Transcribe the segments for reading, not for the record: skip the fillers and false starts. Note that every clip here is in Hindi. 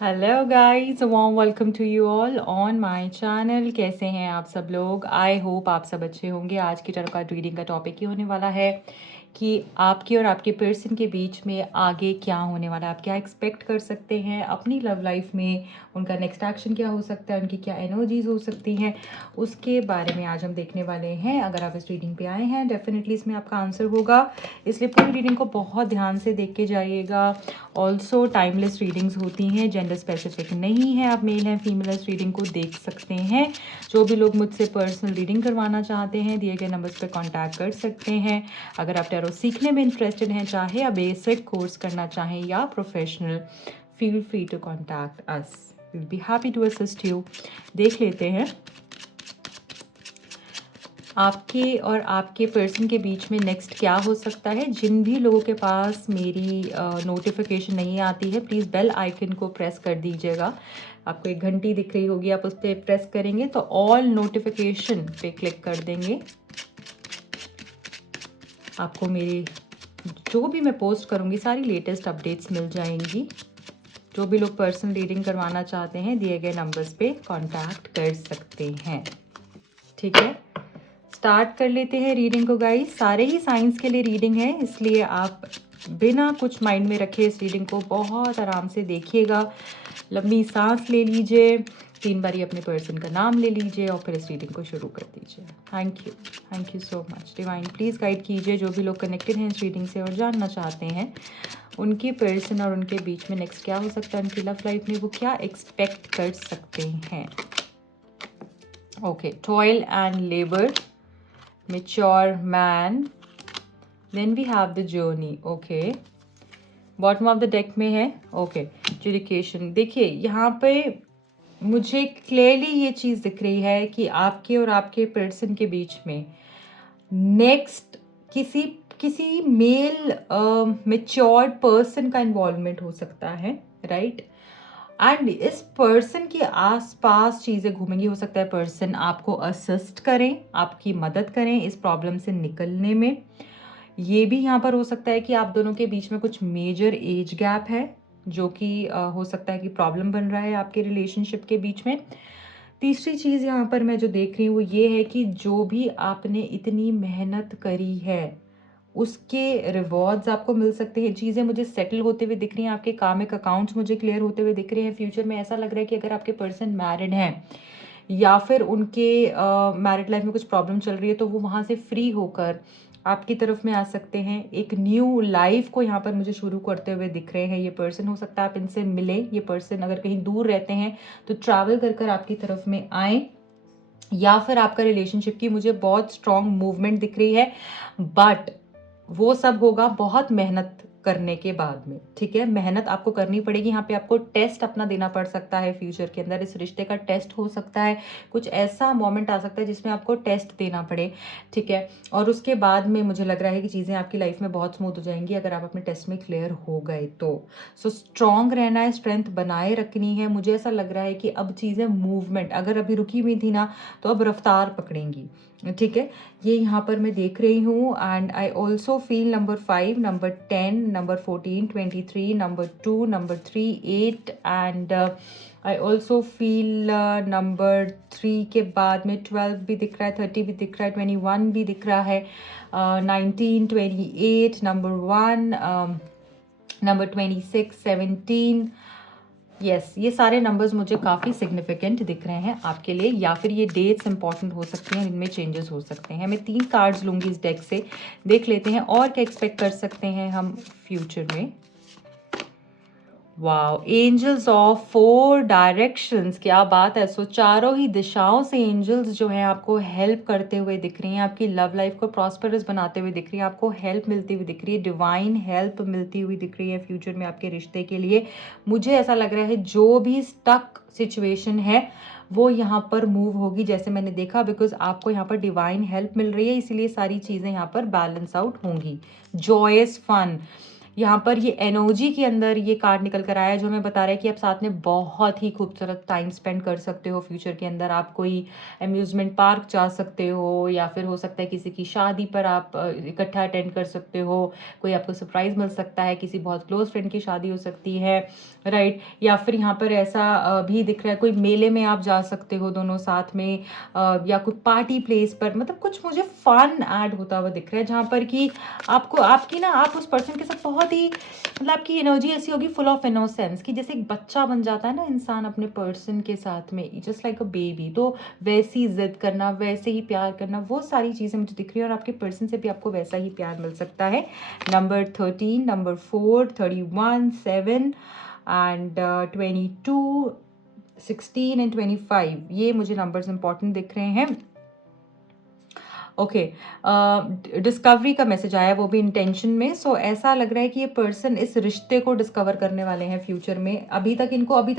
Hello guys, warm welcome to you all on my channel. कैसे हैं आप सब लोग? आई होप आप सब अच्छे होंगे। आज की टैरो कार्ड रीडिंग का टॉपिक ही होने वाला है कि आपके और आपके पर्सन के बीच में आगे क्या होने वाला है, आप क्या एक्सपेक्ट कर सकते हैं अपनी लव लाइफ में, उनका नेक्स्ट एक्शन क्या हो सकता है, उनकी क्या एनर्जीज हो सकती हैं, उसके बारे में आज हम देखने वाले हैं। अगर आप इस रीडिंग पे आए हैं डेफिनेटली इसमें आपका आंसर होगा, इसलिए पूरी रीडिंग को बहुत ध्यान से देख के जाइएगा। ऑल्सो टाइमलेस रीडिंग्स होती हैं, जेंडर स्पेसिफिक नहीं है, आप मेल हैं फीमेल इस रीडिंग को देख सकते हैं। जो भी लोग मुझसे पर्सनल रीडिंग करवाना चाहते हैं दिए गए नंबर्स पर कॉन्टैक्ट कर सकते हैं। अगर आप टैरो सीखने में इंटरेस्टेड हैं, चाहे आप बेसिक कोर्स करना चाहें या professional, feel free to contact us, will be happy to assist you. देख लेते हैं आपके और आपके पर्सन के बीच में नेक्स्ट क्या हो सकता है। जिन भी लोगों के पास मेरी नोटिफिकेशन नहीं आती है, प्लीज़ बेल आइकन को प्रेस कर दीजिएगा। आपको एक घंटी दिख रही होगी, आप उस पर प्रेस करेंगे तो ऑल नोटिफिकेशन पे क्लिक कर देंगे। आपको मेरी जो भी मैं पोस्ट करूँगी सारी लेटेस्ट अपडेट्स मिल जाएंगी। जो भी लोग पर्सनल रीडिंग करवाना चाहते हैं दिए गए नंबर्स पे कांटेक्ट कर सकते हैं। ठीक है, स्टार्ट कर लेते हैं रीडिंग को गाइस। सारे ही साइंस के लिए रीडिंग है, इसलिए आप बिना कुछ माइंड में रखे इस रीडिंग को बहुत आराम से देखिएगा। लंबी सांस ले लीजिए, 3 बारी अपने पर्सन का नाम ले लीजिए और फिर इस रीडिंग को शुरू कर दीजिए। Thank you so much divine. Please guide कीजिए जो भी लोग कनेक्टेड हैं इस रीडिंग से और जानना चाहते हैं उनके पर्सन और उनके बीच में नेक्स्ट क्या हो सकता है, उनकी लव लाइफ में वो क्या एक्सपेक्ट कर सकते हैं। Okay, toil and labour, mature man, then we have the journey. Okay, bottom of the deck में है। Okay, education. देखिए यहाँ पे मुझे क्लियरली ये चीज़ दिख रही है कि आपके और आपके पर्सन के बीच में नेक्स्ट किसी किसी मेल मेच्योर्ड पर्सन का इन्वॉल्वमेंट हो सकता है, राइट। एंड इस पर्सन के आसपास चीज़ें घूमेंगी। हो सकता है पर्सन आपको असिस्ट करें, आपकी मदद करें इस प्रॉब्लम से निकलने में। ये भी यहाँ पर हो सकता है कि आप दोनों के बीच में कुछ मेजर एज गैप है, जो कि हो सकता है कि प्रॉब्लम बन रहा है आपके रिलेशनशिप के बीच में। तीसरी चीज़ यहाँ पर मैं जो देख रही हूँ वो ये है कि जो भी आपने इतनी मेहनत करी है उसके रिवॉर्ड्स आपको मिल सकते हैं। चीज़ें मुझे सेटल होते हुए दिख रही हैं, आपके कामिक अकाउंट्स मुझे क्लियर होते हुए दिख रहे हैं। फ्यूचर में ऐसा लग रहा है कि अगर आपके पर्सन मैरिड हैं या फिर उनके मैरिड लाइफ में कुछ प्रॉब्लम चल रही है तो वो वहाँ से फ्री होकर आपकी तरफ में आ सकते हैं। एक न्यू लाइफ को यहाँ पर मुझे शुरू करते हुए दिख रहे हैं ये पर्सन। हो सकता है आप इनसे मिलें, ये पर्सन अगर कहीं दूर रहते हैं तो ट्रैवल कर कर आपकी तरफ में आए, या फिर आपका रिलेशनशिप की मुझे बहुत स्ट्रॉन्ग मूवमेंट दिख रही है। बट वो सब होगा बहुत मेहनत करने के बाद में, ठीक है। मेहनत आपको करनी पड़ेगी, यहाँ पे आपको टेस्ट अपना देना पड़ सकता है। फ्यूचर के अंदर इस रिश्ते का टेस्ट हो सकता है, कुछ ऐसा मोमेंट आ सकता है जिसमें आपको टेस्ट देना पड़े, ठीक है। और उसके बाद में मुझे लग रहा है कि चीज़ें आपकी लाइफ में बहुत स्मूथ हो जाएंगी अगर आप अपने टेस्ट में क्लियर हो गए तो। सो स्ट्रॉन्ग रहना है, स्ट्रेंथ बनाए रखनी है। मुझे ऐसा लग रहा है कि अब चीज़ें मूवमेंट अगर अभी रुकी हुई थी ना तो अब रफ्तार पकड़ेंगी, ठीक है। ये यहाँ पर मैं देख रही हूँ। And I also feel number 5, number 10, number 14, 23, number 2, number 3, 8 and I also feel number 3 के बाद में 12 भी दिख रहा है, 30 भी दिख रहा है, 21 भी दिख रहा है, 19, 28, नंबर 1, नंबर 26, 17। यस, ये सारे नंबर्स मुझे काफ़ी सिग्निफिकेंट दिख रहे हैं आपके लिए, या फिर ये डेट्स इंपॉर्टेंट हो सकती हैं, इनमें चेंजेस हो सकते हैं। मैं 3 कार्ड्स लूँगी इस डेक से, देख लेते हैं और क्या एक्सपेक्ट कर सकते हैं हम फ्यूचर में। वाओ, एंजल्स ऑफ 4 डायरेक्शंस, क्या बात है। सो चारों ही दिशाओं से एंजल्स जो हैं आपको हेल्प करते हुए दिख रही हैं, आपकी लव लाइफ को प्रॉस्परस बनाते हुए दिख रही है, आपको हेल्प मिलती हुई दिख रही है, डिवाइन हेल्प मिलती हुई दिख रही है फ्यूचर में आपके रिश्ते के लिए। मुझे ऐसा लग रहा है जो भी स्टक सिचुएशन है वो यहाँ पर मूव होगी, जैसे मैंने देखा, बिकॉज आपको यहाँ पर डिवाइन हेल्प मिल रही है, इसीलिए सारी चीज़ें यहाँ पर बैलेंस आउट होंगी। जॉयस फन, यहाँ पर ये एनर्जी के अंदर ये कार्ड निकल कर आया है जो हमें बता रहा है कि आप साथ में बहुत ही खूबसूरत टाइम स्पेंड कर सकते हो फ्यूचर के अंदर। आप कोई अम्यूज़मेंट पार्क जा सकते हो, या फिर हो सकता है किसी की शादी पर आप इकट्ठा अटेंड कर सकते हो, कोई आपको सरप्राइज़ मिल सकता है, किसी बहुत क्लोज फ्रेंड की शादी हो सकती है, राइट। या फिर यहाँ पर ऐसा भी दिख रहा है कोई मेले में आप जा सकते हो दोनों साथ में, या कोई पार्टी प्लेस पर, मतलब कुछ मुझे फन ऐड होता हुआ दिख रहा है जहाँ पर कि आपको आपकी ना आप उस पर्सन के साथ बहुत ही, मतलब आपकी एनर्जी ऐसी होगी फुल ऑफ इनोसेंस कि जैसे एक बच्चा बन जाता है ना इंसान अपने पर्सन के साथ में, जस्ट लाइक अ बेबी। तो वैसी जिद करना, वैसे ही प्यार करना, वो सारी चीज़ें मुझे दिख रही है और आपके पर्सन से भी आपको वैसा ही प्यार मिल सकता है। नंबर 13, नंबर 4, 31, 7 एंड 22, 16 एंड 25, ये मुझे नंबर्स इंपॉर्टेंट दिख रहे हैं। ओके, डिस्कवरी का मैसेज आया, वो भी इंटेंशन में। सो ऐसा लग रहा है कि ये पर्सन इस रिश्ते को डिस्कवर करने वाले हैं फ्यूचर में। अभी तक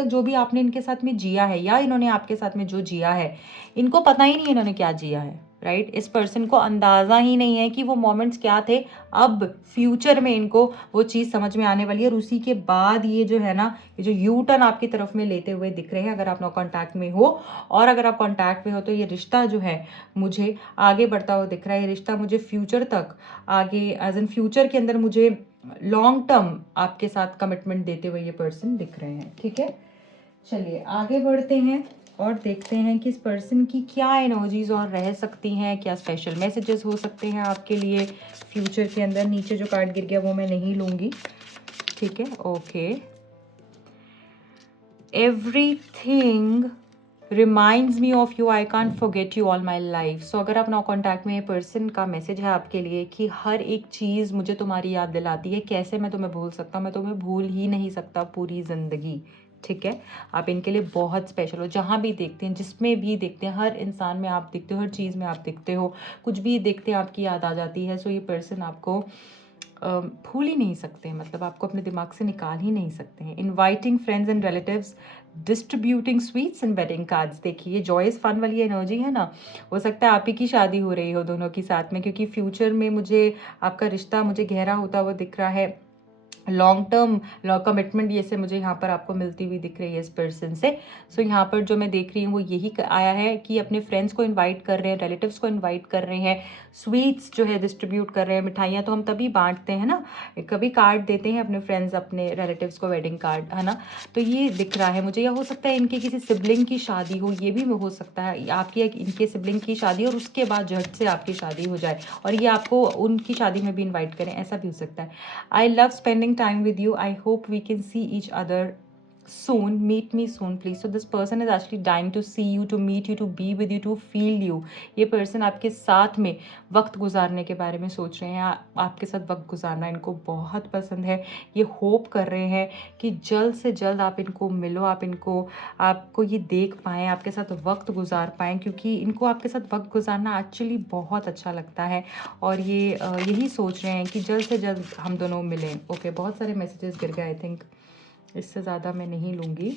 जो भी आपने इनके साथ में जिया है या इन्होंने आपके साथ में जो जिया है, इनको पता ही नहीं इन्होंने क्या जिया है, राइट। इस पर्सन को अंदाज़ा ही नहीं है कि वो मोमेंट्स क्या थे। अब फ्यूचर में इनको वो चीज़ समझ में आने वाली है और उसी के बाद ये जो है ना, ये जो यू टर्न आपकी तरफ में लेते हुए दिख रहे हैं अगर आप नो कॉन्टैक्ट में हो। और अगर आप कॉन्टैक्ट में हो तो ये रिश्ता जो है मुझे आगे बढ़ता हुआ दिख रहा है। ये रिश्ता मुझे फ्यूचर तक आगे, एज इन फ्यूचर के अंदर मुझे लॉन्ग टर्म आपके साथ कमिटमेंट देते हुए ये पर्सन दिख रहे हैं, ठीक है। चलिए आगे बढ़ते हैं और देखते हैं कि इस पर्सन की क्या एनर्जीज और रह सकती हैं, क्या स्पेशल मैसेजेस हो सकते हैं आपके लिए फ्यूचर के अंदर। नीचे जो कार्ड गिर गया वो मैं नहीं लूँगी, ठीक है। Okay, everything reminds me of you, I can't forget you all my life. So अगर आप नो कॉन्टैक्ट में पर्सन का मैसेज है आपके लिए कि हर एक चीज़ मुझे तुम्हारी याद दिलाती है, कैसे मैं तुम्हें भूल सकता हूँ, मैं तुम्हें भूल ही नहीं सकता पूरी ज़िंदगी, ठीक है। आप इनके लिए बहुत स्पेशल हो, जहाँ भी देखते हैं, जिसमें भी देखते हैं, हर इंसान में आप दिखते हो, हर चीज़ में आप दिखते हो, कुछ भी देखते हैं आपकी याद आ जाती है। सो ये पर्सन आपको भूल ही नहीं सकते, मतलब आपको अपने दिमाग से निकाल ही नहीं सकते हैं। Inviting friends and relatives, distributing sweets and wedding cards. देखिए ये जॉयस फन वाली एनर्जी है ना, हो सकता है आप ही की शादी हो रही हो दोनों की साथ में, क्योंकि फ्यूचर में मुझे आपका रिश्ता मुझे गहरा होता हुआ दिख रहा है। लॉन्ग टर्म कमिटमेंट ये से मुझे यहाँ पर आपको मिलती हुई दिख रही है इस पर्सन से। सो यहाँ पर जो मैं देख रही हूँ वो यही आया है कि अपने फ्रेंड्स को इनवाइट कर रहे हैं, रिलेटिव्स को इनवाइट कर रहे हैं, स्वीट्स जो है डिस्ट्रीब्यूट कर रहे हैं। मिठाइयाँ तो हम तभी बांटते हैं ना, कभी कार्ड देते हैं अपने फ्रेंड्स अपने रिलेटिव्स को, वेडिंग कार्ड, है ना। तो ये दिख रहा है मुझे, या हो सकता है इनके किसी सिबलिंग की शादी हो, ये भी हो सकता है आपकी इनके सिबलिंग की शादी और उसके बाद झट से आपकी शादी हो जाए और ये आपको उनकी शादी में भी इन्वाइट करें, ऐसा भी हो सकता है। I love spending time with you. I hope we can see each other soon. Meet me soon, please. So this person is actually dying to see you, to meet you, to be with you, to feel you. ये पर्सन आपके साथ में वक्त गुजारने के बारे में सोच रहे हैं, आपके साथ वक्त गुजारना इनको बहुत पसंद है। ये होप कर रहे हैं कि जल्द से जल्द आप इनको मिलो, आपको ये देख पाएँ, आपके साथ वक्त गुजार पाएँ, क्योंकि इनको आपके साथ वक्त गुजारना एक्चुअली बहुत अच्छा लगता है और ये यही सोच रहे हैं कि जल्द से जल्द हम दोनों मिलें। ओके, बहुत सारे मैसेजेस गिर गए, आई थिंक इससे ज़्यादा मैं नहीं लूँगी।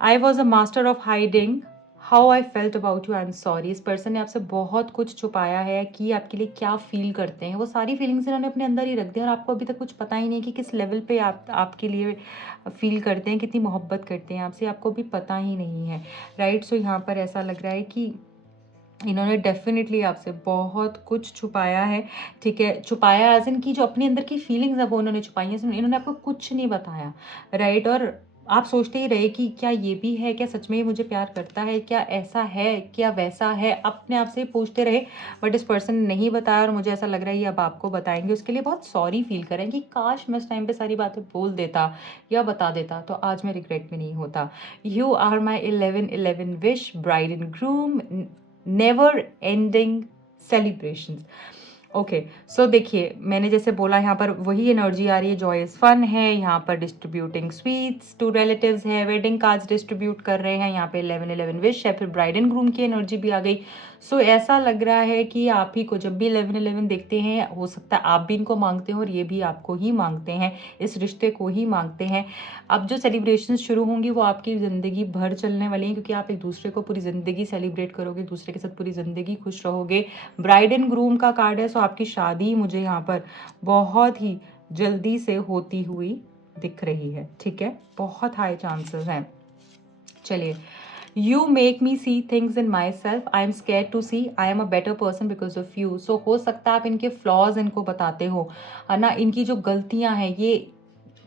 I was a master of hiding how I felt about you, I am sorry. इस पर्सन ने आपसे बहुत कुछ छुपाया है कि आपके लिए क्या फील करते हैं, वो सारी फीलिंग्स इन्होंने अपने अंदर ही रख दिया और आपको अभी तक कुछ पता ही नहीं कि किस लेवल पे आपके लिए फील करते हैं, कितनी मोहब्बत करते हैं आपसे, आपको भी पता ही नहीं है, राइट। सो यहाँ पर ऐसा लग रहा है कि इन्होंने डेफिनेटली आपसे बहुत कुछ छुपाया है, ठीक है। छुपाया एज इन की जो अपने अंदर की फीलिंग्स है वो उन्होंने छुपाई है, इन्होंने आपको कुछ नहीं बताया, राइट। और आप सोचते ही रहे कि क्या ये भी है, क्या सच में ये मुझे प्यार करता है, क्या ऐसा है, क्या वैसा है, अपने आप से पूछते रहे, बट इस पर्सन ने नहीं बताया और मुझे ऐसा लग रहा है ये अब आपको बताएंगे। उसके लिए बहुत सॉरी फील करें कि काश मैं उस टाइम पे सारी बातें बोल देता या बता देता तो आज मैं रिग्रेट में नहीं होता। You are my 11-11 wish, bride and groom, never ending celebrations. Okay, so देखिए मैंने जैसे बोला यहाँ पर वही एनर्जी आ रही है, जॉयस फन है, यहाँ पर डिस्ट्रीब्यूटिंग स्वीट्स टू रिलेटिव्स है, वेडिंग कार्ड्स डिस्ट्रीब्यूट कर रहे हैं, यहाँ पे 11-11 विश है, फिर ब्राइड एंड ग्रूम की एनर्जी भी आ गई। सो ऐसा लग रहा है कि आप ही को जब भी 11-11 देखते हैं, हो सकता है आप भी इनको मांगते हो और ये भी आपको ही मांगते हैं, इस रिश्ते को ही मांगते हैं। अब जो सेलिब्रेशन शुरू होंगी वो आपकी ज़िंदगी भर चलने वाली हैं, क्योंकि आप एक दूसरे को पूरी ज़िंदगी सेलिब्रेट करोगे, एक दूसरे के साथ पूरी ज़िंदगी खुश रहोगे। ब्राइड एंड ग्रूम का कार्ड है, सो आपकी शादी मुझे यहाँ पर बहुत ही जल्दी से होती हुई दिख रही है, ठीक है, बहुत हाई चांसेस हैं। चलिए, you make me see things in my self, I am scare to see, I am a better person because of you. So हो सकता है आप इनके फ्लॉज इनको बताते हो, है ना, इनकी जो गलतियां हैं, ये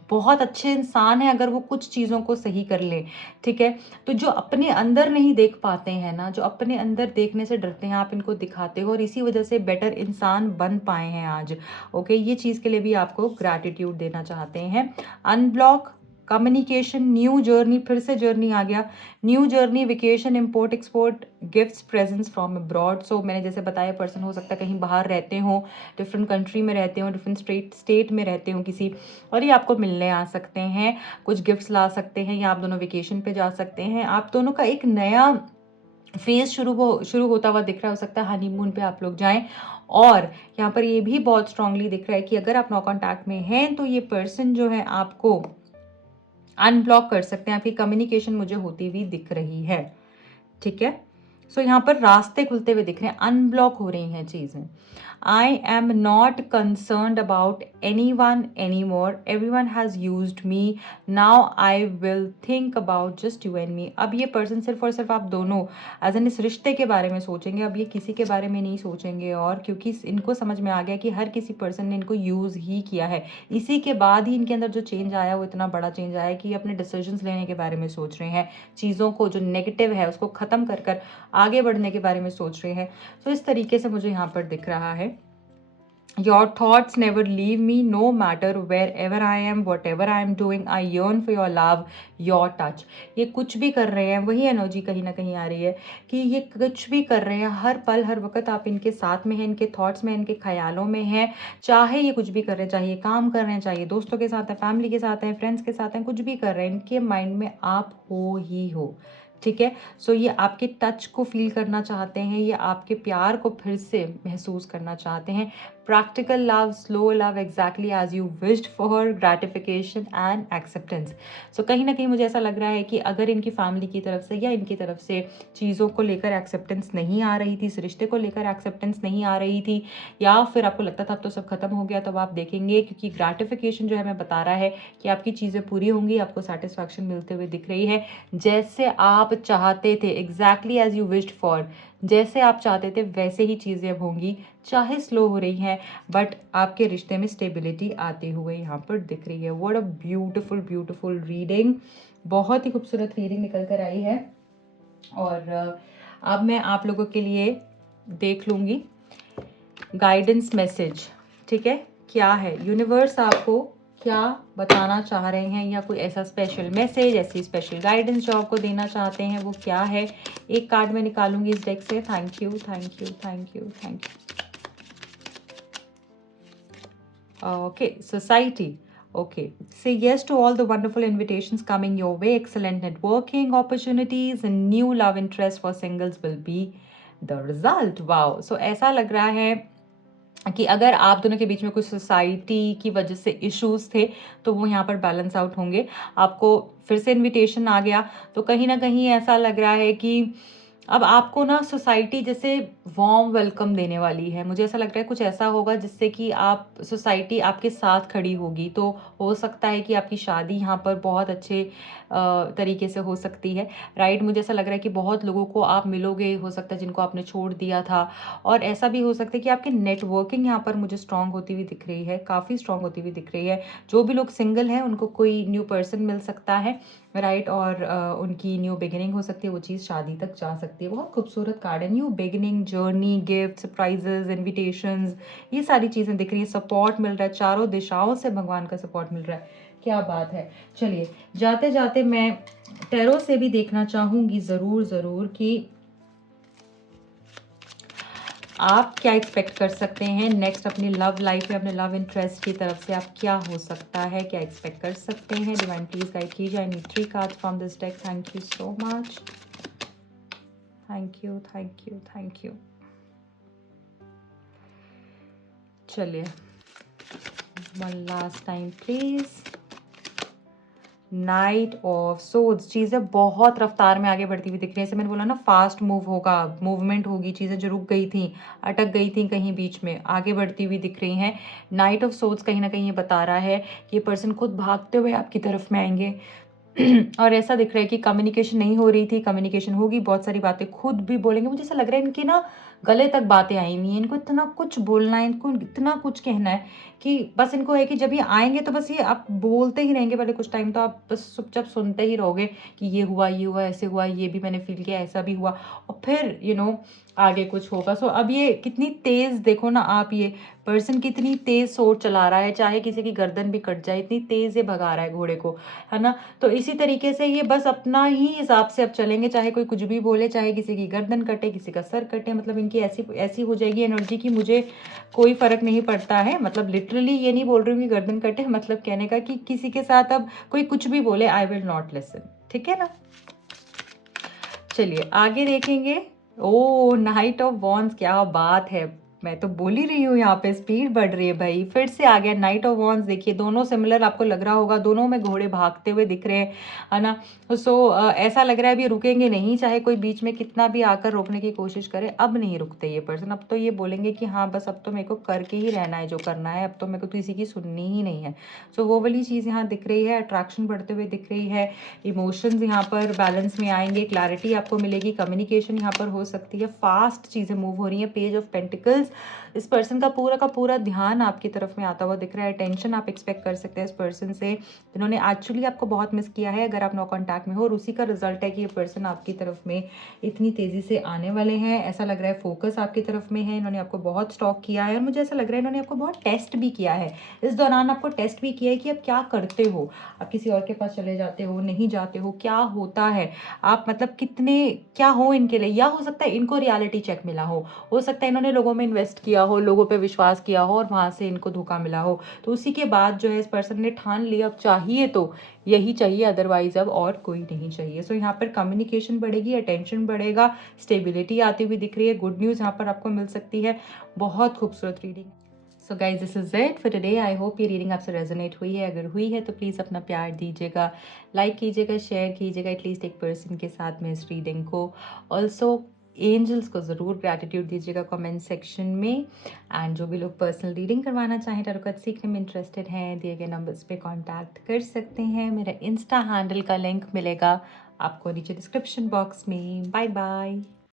बहुत अच्छे इंसान है अगर वो कुछ चीज़ों को सही कर ले, ठीक है। तो जो अपने अंदर नहीं देख पाते हैं ना, जो अपने अंदर देखने से डरते हैं, आप इनको दिखाते हो और इसी वजह से बेटर इंसान बन पाए हैं आज, ओके। ये चीज़ के लिए भी आपको ग्रैटिट्यूड देना चाहते हैं। अनब्लॉक, कम्युनिकेशन, न्यू जर्नी, फिर से जर्नी आ गया, new journey, vacation, import export, gifts, presents from abroad. So मैंने जैसे बताया, पर्सन हो सकता है कहीं बाहर रहते हो, डिफरेंट कंट्री में रहते हो, डिफरेंट स्टेट में रहते हो किसी, और ये आपको मिलने आ सकते हैं, कुछ गिफ्ट्स ला सकते हैं, या आप दोनों वेकेशन पे जा सकते हैं। आप दोनों का एक नया फेज शुरू होता हुआ दिख रहा हो सकता है, हनीमून पे आप लोग जाएं। और यहाँ पर ये भी बहुत स्ट्रांगली दिख रहा है कि अगर आप नो कॉन्टैक्ट में हैं तो ये पर्सन जो है आपको अनब्लॉक कर सकते हैं, आपकी कम्युनिकेशन मुझे होती हुई दिख रही है, ठीक है। सो यहाँ पर रास्ते खुलते हुए दिख रहे हैं, अनब्लॉक हो रही हैं चीज़ें। I am not concerned about any one any more, every one has use me, now I will think about just you and me. अब ये पर्सन सिर्फ और सिर्फ आप दोनों एज एन इस रिश्ते के बारे में सोचेंगे, अब ये किसी के बारे में नहीं सोचेंगे, और क्योंकि इनको समझ में आ गया कि हर किसी पर्सन ने इनको यूज़ ही किया है, इसी के बाद ही इनके अंदर जो चेंज आया वो इतना बड़ा चेंज आया कि अपने डिसीजंस लेने के बारे में सोच रहे हैं, चीज़ों को जो नेगेटिव है उसको ख़त्म कर कर आगे बढ़ने के बारे में सोच रहे हैं। तो इस तरीके से मुझे यहाँ पर दिख रहा है, Your thoughts never leave me, no matter wherever I am, whatever I am doing, I yearn for your love, your touch। ये कुछ भी कर रहे हैं, वही एनर्जी कहीं ना कहीं आ रही है कि ये कुछ भी कर रहे हैं, हर पल हर वक्त आप इनके साथ में हैं, इनके थॉट्स में, इनके ख्यालों में हैं। चाहे ये कुछ भी कर रहे हैं, चाहे ये काम कर रहे हैं, चाहे दोस्तों के साथ हैं, फैमिली के साथ हैं, फ्रेंड्स के साथ हैं, कुछ भी कर रहे हैं, इनके माइंड में आप हो ही हो, ठीक है। सो ये आपके टच को फील करना चाहते हैं, ये आपके प्यार को फिर से महसूस करना चाहते हैं। Practical love, slow love, exactly as you wished for, gratification and acceptance. So कहीं ना कहीं मुझे ऐसा लग रहा है कि अगर इनकी फैमिली की तरफ से या इनकी तरफ से चीज़ों को लेकर एक्सेप्टेंस नहीं आ रही थी, इस रिश्ते को लेकर एक्सेप्टेंस नहीं आ रही थी, या फिर आपको लगता था अब तो सब खत्म हो गया, तब आप देखेंगे क्योंकि ग्रेटिफिकेशन जो है हमें बता रहा है कि आपकी चीज़ें पूरी होंगी, आपको सेटिस्फैक्शन मिलते हुए दिख रही है, जैसे आप चाहते थे, exactly as you wished for, जैसे आप चाहते थे वैसे ही चीज़ें अब होंगी, चाहे स्लो हो रही हैं, बट आपके रिश्ते में स्टेबिलिटी आते हुए यहाँ पर दिख रही है। What a beautiful beautiful reading, बहुत ही खूबसूरत रीडिंग निकल कर आई है। और अब मैं आप लोगों के लिए देख लूँगी गाइडेंस मैसेज, ठीक है, क्या है यूनिवर्स आपको क्या बताना चाह रहे हैं, या कोई ऐसा स्पेशल मैसेज, ऐसी स्पेशल गाइडेंस जो आपको देना चाहते हैं वो क्या है। एक कार्ड मैं निकालूंगी इस डेक से। Thank you thank you thank you thank you. Okay, society. Okay, say yes to all the wonderful invitations coming your way. Excellent networking opportunities and new love interest for singles will be the result. Wow. So ऐसा लग रहा है कि अगर आप दोनों के बीच में कुछ सोसाइटी की वजह से इश्यूज थे तो वो यहाँ पर बैलेंस आउट होंगे। आपको फिर से इनविटेशन आ गया, तो कहीं ना कहीं ऐसा लग रहा है कि अब आपको ना सोसाइटी जैसे वार्म वेलकम देने वाली है। मुझे ऐसा लग रहा है कुछ ऐसा होगा जिससे कि आप सोसाइटी आपके साथ खड़ी होगी, तो हो सकता है कि आपकी शादी यहाँ पर बहुत अच्छे तरीके से हो सकती है, राइट। मुझे ऐसा लग रहा है कि बहुत लोगों को आप मिलोगे, हो सकता है जिनको आपने छोड़ दिया था, और ऐसा भी हो सकता है कि आपकी नेटवर्किंग यहाँ पर मुझे स्ट्रांग होती हुई दिख रही है, काफ़ी स्ट्रांग होती हुई दिख रही है। जो भी लोग सिंगल हैं उनको कोई न्यू पर्सन मिल सकता है, राइट, और उनकी न्यू बिगिनिंग हो सकती है, वो चीज़ शादी तक जा सकती है। बहुत खूबसूरत कार्ड है, new beginning, journey, gift, surprises, invitations, ये सारी चीज़ें दिख रही है। सपोर्ट मिल रहा है, चारों दिशाओं से भगवान का सपोर्ट मिल रहा है, क्या बात है। चलिए, जाते जाते मैं टैरो से भी देखना चाहूँगी ज़रूर ज़रूर कि आप क्या एक्सपेक्ट कर सकते हैं नेक्स्ट अपनी लव लाइफ में, अपने लव इंटरेस्ट की तरफ से आप क्या हो सकता है, क्या एक्सपेक्ट कर सकते हैं। डिवाइन प्लीज गाइड कीजिए। I need 3 cards from this deck. Thank you so much, thank you thank you thank you. चलिए, one last time please. Knight of swords, चीज़ें बहुत रफ्तार में आगे बढ़ती हुई दिख रही है। जैसे मैंने बोला ना, फास्ट मूव होगा, मूवमेंट होगी, चीज़ें जो रुक गई थी, अटक गई थी कहीं बीच में, आगे बढ़ती हुई दिख रही हैं। नाइट ऑफ सोर्ड्स कहीं ना कहीं ये बता रहा है कि ये पर्सन खुद भागते हुए आपकी तरफ में आएंगे। और ऐसा दिख रहा है कि कम्युनिकेशन नहीं हो रही थी, कम्युनिकेशन होगी, बहुत सारी बातें खुद भी बोलेंगे। मुझे ऐसा लग रहा है इनकी ना गले तक बातें आई हुई हैं, इनको इतना कुछ बोलना है, इनको इतना कुछ कहना है कि बस इनको है कि जब ये आएंगे तो बस ये आप बोलते ही रहेंगे पहले कुछ टाइम, तो आप बस चुपचाप सुनते ही रहोगे कि ये हुआ, ऐसे हुआ, ये भी मैंने फील किया, ऐसा भी हुआ, और फिर आगे कुछ होगा। सो अब ये कितनी तेज, देखो ना आप, ये पर्सन कितनी तेज सोच चला रहा है, चाहे किसी की गर्दन भी कट जाए, इतनी तेज ये भगा रहा है घोड़े को, है ना। तो इसी तरीके से ये बस अपना ही हिसाब से अब चलेंगे, चाहे कोई कुछ भी बोले, चाहे किसी की गर्दन कटे, किसी का सर कटे, मतलब इनकी ऐसी ऐसी हो जाएगी एनर्जी की मुझे कोई फर्क नहीं पड़ता है। मतलब लिटरली ये नहीं बोल रही हूँ कि गर्दन कटे, मतलब कहने का कि किसी के साथ अब कोई कुछ भी बोले, आई विल नॉट लिसन, ठीक है ना। चलिए आगे देखेंगे। ओ, नाइट ऑफ वॉन्ड्स, क्या बात है, मैं तो बोल ही रही हूँ, यहाँ पे स्पीड बढ़ रही है भाई, फिर से आ गया नाइट ऑफ वॉन्ड्स। देखिए दोनों सिमिलर आपको लग रहा होगा, दोनों में घोड़े भागते हुए दिख रहे हैं, है ना। सो ऐसा लग रहा है अभी रुकेंगे नहीं, चाहे कोई बीच में कितना भी आकर रोकने की कोशिश करे, अब नहीं रुकते ये पर्सन। अब तो ये बोलेंगे कि हाँ बस अब तो मेरे को करके ही रहना है जो करना है, अब तो मेरे को किसी की सुननी ही नहीं है। सो वो वाली चीज़ यहाँ दिख रही है, अट्रैक्शन बढ़ते हुए दिख रही है, इमोशंस यहाँ पर बैलेंस में आएंगे, क्लैरिटी आपको मिलेगी, कम्युनिकेशन यहाँ पर हो सकती है, फास्ट चीज़ें मूव हो रही हैं। पेज ऑफ पेंटिकल्स, इस पर्सन का पूरा ध्यान आपकी तरफ में आता हुआ दिख रहा है, अटेंशन आप एक्सपेक्ट कर सकते हैं इस पर्सन से, जिन्होंने एक्चुअली आपको बहुत मिस किया है अगर आप नो कॉन्टैक्ट में हो, और उसी का रिजल्ट है कि ये पर्सन आपकी तरफ में इतनी तेज़ी से आने वाले हैं। ऐसा लग रहा है फोकस आपकी तरफ में है, इन्होंने आपको बहुत स्टॉक किया है, और मुझे ऐसा लग रहा है इन्होंने आपको बहुत टेस्ट भी किया है, इस दौरान आपको टेस्ट भी किया है कि आप क्या करते हो, आप किसी और के पास चले जाते हो, नहीं जाते हो, क्या होता है, आप मतलब कितने क्या हो इनके लिए, या हो सकता है इनको रियलिटी चेक मिला हो सकता है इन्होंने लोगों में इन्वेस्ट किया हो, लोगों पे विश्वास किया हो, और वहाँ से इनको धोखा मिला हो, तो उसी के बाद जो है इस पर्सन ने ठान लिया अब चाहिए तो यही चाहिए, अदरवाइज अब और कोई नहीं चाहिए। सो यहाँ पर कम्युनिकेशन बढ़ेगी, अटेंशन बढ़ेगा, स्टेबिलिटी आती हुई दिख रही है, गुड न्यूज़ यहाँ पर आपको मिल सकती है। बहुत खूबसूरत reading. So guys this is it for today. I hope ये रीडिंग आपसे रेजोनेट हुई है, अगर हुई है तो प्लीज़ अपना प्यार दीजिएगा, लाइक कीजिएगा, शेयर कीजिएगा एटलीस्ट एक पर्सन के साथ में इस रीडिंग को। ऑल्सो एंजल्स को ज़रूर ग्रैटिट्यूड दीजिएगा कमेंट सेक्शन में। एंड जो भी लोग पर्सनल रीडिंग करवाना चाहें, टैरो कार्ड सीखने में इंटरेस्टेड हैं, दिए गए नंबर्स पे कांटेक्ट कर सकते हैं। मेरा इंस्टा हैंडल का लिंक मिलेगा आपको नीचे डिस्क्रिप्शन बॉक्स में। Bye bye.